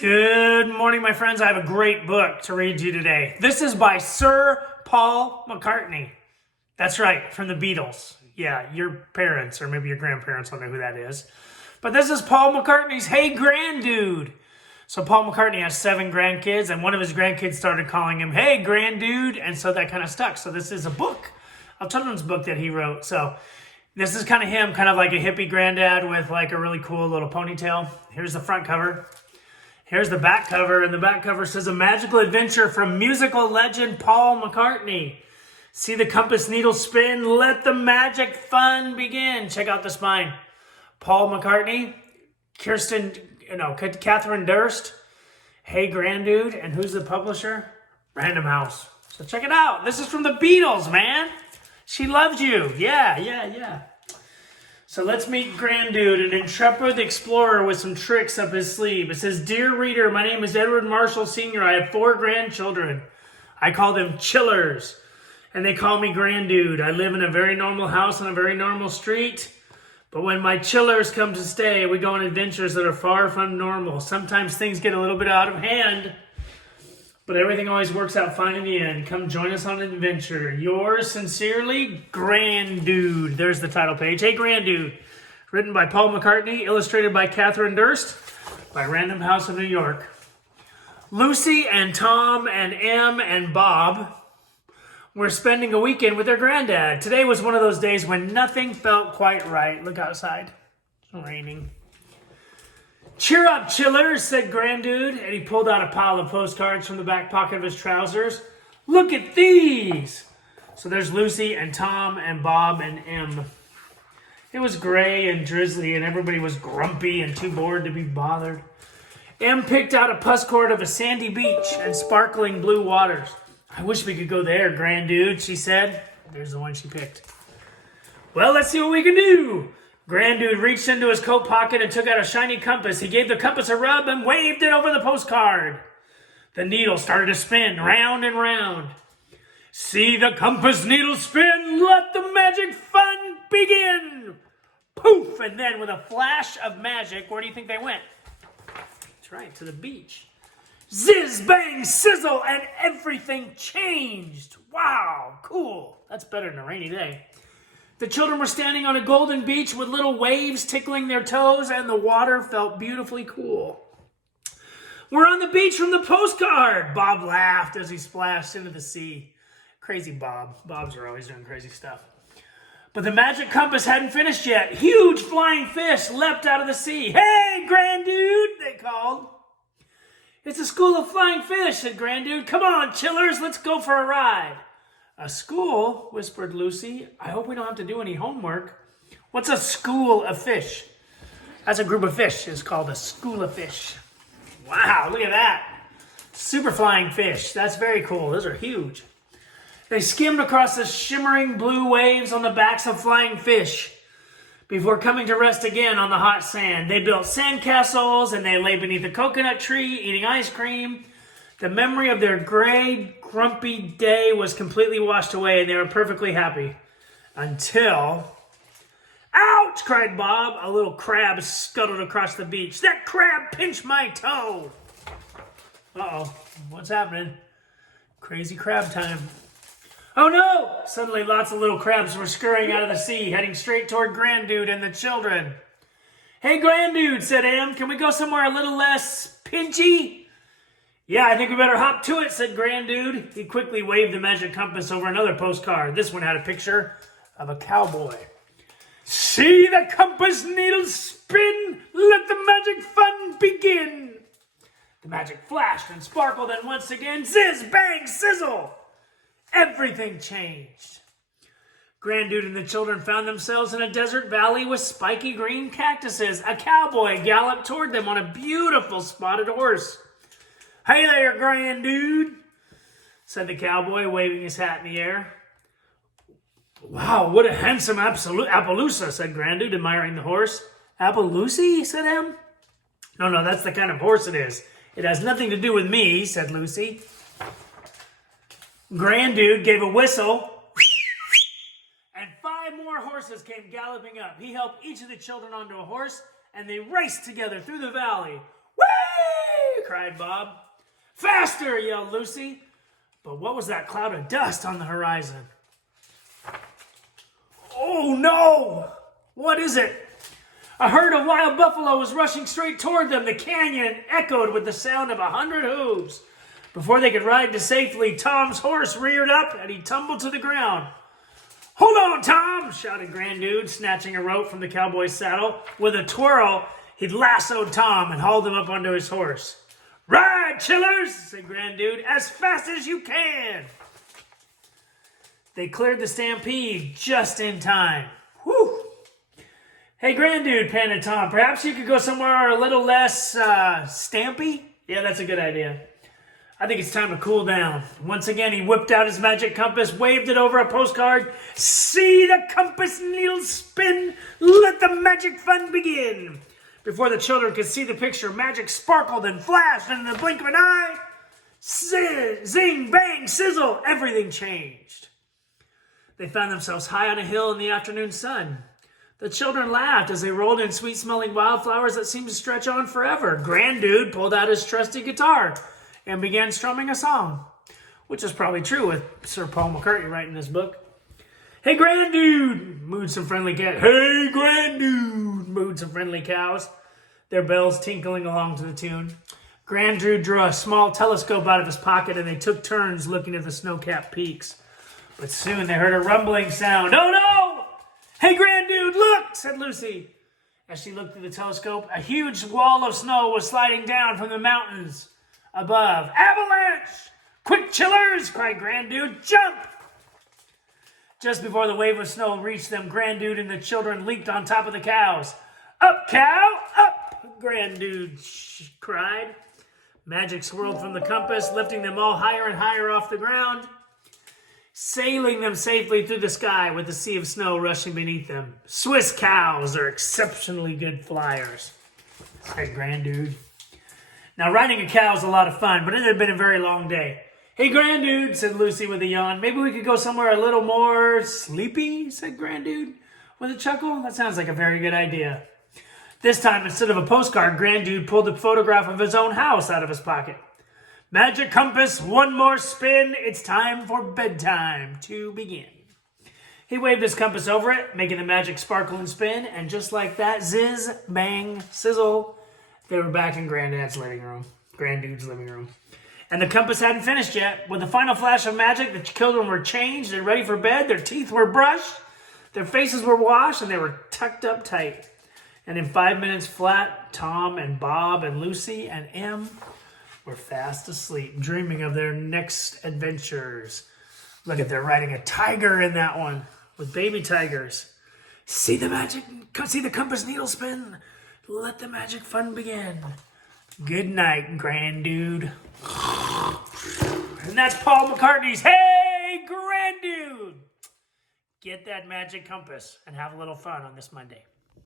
Good morning, my friends. I have a great book to read to you today. This is by Sir Paul McCartney. That's right, from the Beatles. Yeah, your parents or maybe your grandparents don't know who that is. But this is Paul McCartney's Hey Grandude. So Paul McCartney has 7 grandkids, and one of his grandkids started calling him Hey Grandude, and so that kind of stuck. So this is a book, a children's book that he wrote. So this is kind of him, kind of like a hippie granddad with like a really cool little ponytail. Here's the front cover. Here's the back cover, and the back cover says, A Magical Adventure from Musical Legend Paul McCartney. See the compass needle spin, let the magic fun begin. Check out the spine. Paul McCartney, Catherine Durst, Hey Grandude, and who's the publisher? Random House. So check it out. This is from the Beatles, man. She loves you. Yeah. So let's meet Grandude, an intrepid explorer with some tricks up his sleeve. It says, Dear reader, my name is Edward Marshall Sr. I have 4 grandchildren. I call them chillers, and they call me Grandude. I live in a very normal house on a very normal street. But when my chillers come to stay, we go on adventures that are far from normal. Sometimes things get a little bit out of hand, but everything always works out fine in the end. Come join us on an adventure. Yours sincerely, Grandude. There's the title page. Hey, Grandude. Written by Paul McCartney, illustrated by Catherine Durst, by Random House of New York. Lucy and Tom and Em and Bob were spending a weekend with their granddad. Today was one of those days when nothing felt quite right. Look outside. It's raining. Cheer up, chillers, said Grandude, and he pulled out a pile of postcards from the back pocket of his trousers. Look at these! So there's Lucy and Tom and Bob and Em. It was gray and drizzly, and everybody was grumpy and too bored to be bothered. Em picked out a postcard of a sandy beach and sparkling blue waters. I wish we could go there, Grandude, she said. There's the one she picked. Well, let's see what we can do. Grandude reached into his coat pocket and took out a shiny compass. He gave the compass a rub and waved it over the postcard. The needle started to spin round and round. See the compass needle spin, let the magic fun begin. Poof! And then with a flash of magic, where do you think they went? That's right, to the beach. Ziz, bang, sizzle, and everything changed. Wow, cool. That's better than a rainy day. The children were standing on a golden beach with little waves tickling their toes, and the water felt beautifully cool. We're on the beach from the postcard, Bob laughed as he splashed into the sea. Crazy Bob. Bobs are always doing crazy stuff. But the magic compass hadn't finished yet. Huge flying fish leapt out of the sea. Hey, Grandude, they called. It's a school of flying fish, said Grandude. Come on, chillers, let's go for a ride. A school, whispered Lucy. I hope we don't have to do any homework. What's a school of fish? That's a group of fish. It's called a school of fish. Wow, look at that. Super flying fish. That's very cool. Those are huge. They skimmed across the shimmering blue waves on the backs of flying fish before coming to rest again on the hot sand. They built sandcastles and they lay beneath a coconut tree eating ice cream. The memory of their gray, grumpy day was completely washed away, and they were perfectly happy. Until... Ouch! Cried Bob. A little crab scuttled across the beach. That crab pinched my toe! Uh-oh. What's happening? Crazy crab time. Oh no! Suddenly lots of little crabs were scurrying out of the sea, heading straight toward Grandude and the children. Hey, Grandude, said Em. Can we go somewhere a little less pinchy? Yeah, I think we better hop to it, said Grandude. He quickly waved the magic compass over another postcard. This one had a picture of a cowboy. See the compass needle spin, let the magic fun begin. The magic flashed and sparkled, and once again, ziz, bang, sizzle. Everything changed. Grandude and the children found themselves in a desert valley with spiky green cactuses. A cowboy galloped toward them on a beautiful spotted horse. Hey there, Grandude, said the cowboy, waving his hat in the air. Wow, what a handsome Appaloosa, said Grandude, admiring the horse. Appaloosa, said Em. No, that's the kind of horse it is. It has nothing to do with me, said Lucy. Grandude gave a whistle, and 5 more horses came galloping up. He helped each of the children onto a horse, and they raced together through the valley. Whee! cried Bob. Faster, yelled Lucy. But what was that cloud of dust on the horizon? Oh no! What is it? A herd of wild buffalo was rushing straight toward them. The canyon echoed with the sound of 100 hooves. Before they could ride to safety, Tom's horse reared up and he tumbled to the ground. Hold on, Tom, shouted Grandude, snatching a rope from the cowboy's saddle. With a twirl, he lassoed Tom and hauled him up onto his horse. Ride, chillers, said Grandude, as fast as you can. They cleared the stampede just in time. Whew! Hey, Grandude, panted Tom, perhaps you could go somewhere a little less, stampy? Yeah, that's a good idea. I think it's time to cool down. Once again, he whipped out his magic compass, waved it over a postcard. See the compass needle spin. Let the magic fun begin. Before the children could see the picture, magic sparkled and flashed, and in the blink of an eye, zing, bang, sizzle, everything changed. They found themselves high on a hill in the afternoon sun. The children laughed as they rolled in sweet-smelling wildflowers that seemed to stretch on forever. Grandude pulled out his trusty guitar and began strumming a song, which is probably true with Sir Paul McCartney writing this book. Hey, Grandude, mooed some friendly cats. Hey, Grandude, mooed some friendly cows, their bells tinkling along to the tune. Grandude drew a small telescope out of his pocket and they took turns looking at the snow-capped peaks. But soon they heard a rumbling sound. Oh, no! Hey, Grandude, look, said Lucy. As she looked through the telescope, a huge wall of snow was sliding down from the mountains above. Avalanche! Quick, chillers, cried Grandude. Jump! Just before the wave of snow reached them, Grandude and the children leaped on top of the cows. Up, cow, up, Grandude cried. Magic swirled from the compass, lifting them all higher and higher off the ground, sailing them safely through the sky with a sea of snow rushing beneath them. Swiss cows are exceptionally good flyers, said Grandude. Now, riding a cow is a lot of fun, but it had been a very long day. Hey, Grandude, said Lucy with a yawn. Maybe we could go somewhere a little more sleepy, said Grandude with a chuckle. That sounds like a very good idea. This time, instead of a postcard, Grandude pulled a photograph of his own house out of his pocket. Magic compass, one more spin. It's time for bedtime to begin. He waved his compass over it, making the magic sparkle and spin, and just like that, ziz, bang, sizzle, they were back in Grandude's living room. And the compass hadn't finished yet. With the final flash of magic, the children were changed and ready for bed. Their teeth were brushed, their faces were washed, and they were tucked up tight. And in 5 minutes flat, Tom and Bob and Lucy and Em were fast asleep, dreaming of their next adventures. Look at, they're riding a tiger in that one with baby tigers. See the compass needle spin. Let the magic fun begin. Good night, Grandude. And that's Paul McCartney's Hey, Grandude. Get that magic compass and have a little fun on this Monday.